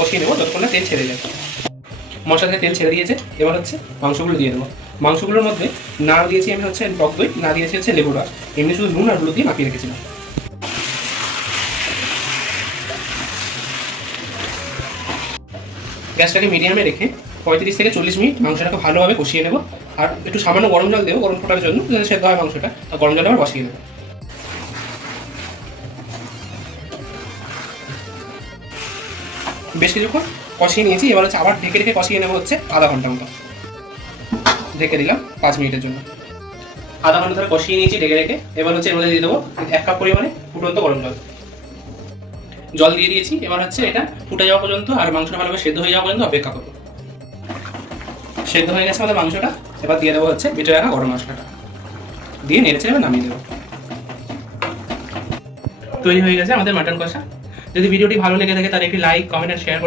কষিয়ে নেবো যতক্ষণ না তেল ছেড়ে যায়। মশলা থেকে তেল ছেড়ে দিয়েছে, এবার হচ্ছে মাংসগুলো দিয়ে দেবো। মাংসগুলোর মধ্যে না দিয়েছি আমি হচ্ছে টক দই, না দিয়েছি হচ্ছে লেবুর রস, এমনি শুধু নুন আর হলুদ দিয়ে মাখিয়ে রেখেছিলাম। গ্যাসটাকে মিডিয়ামে রেখে 35 থেকে 40 মিনিট মাংসটাকে ভালোভাবে কষিয়ে নেবো। আর একটু সামান্য গরম জল দেবো গরম ফোটার জন্য, যাতে সেদ্ধ হয় মাংসটা। আর গরম জল আবার বসিয়ে নেবো। বেশ কিছুক্ষণ কষিয়ে নিয়েছি, এবার হচ্ছে আবার ঢেকে রেখে কষিয়ে নেবো হচ্ছে আধা ঘন্টা মতো। ঢেকে দিলাম 5 মিনিটের জন্য। আধা ঘন্টা ধরে কষিয়ে নিয়েছি ঢেকে রেখে। এবার হচ্ছে এর মধ্যে দিয়ে দেবো 1 কাপ পরিমাণে ফুটন্ত গরম জল। জল দিয়ে দিয়েছি, এবার হচ্ছে এটা ফুটে যাওয়া পর্যন্ত আর মাংসটা ভালোভাবে সেদ্ধ হয়ে যাওয়া পর্যন্ত অপেক্ষা করবো। সেদ্ধ হয়ে গেছে আমাদের মাংসটা, এবার দিয়ে দেবো হচ্ছে বেটে রাখা গরম মশলাটা, দিয়ে নেড়েছে এবার নামিয়ে দেবো। তৈরি হয়ে গেছে আমাদের মাটন কষা। যদি ভিডিওটি ভালো লেগে থাকে তাহলে একটি লাইক, কমেন্ট আর শেয়ার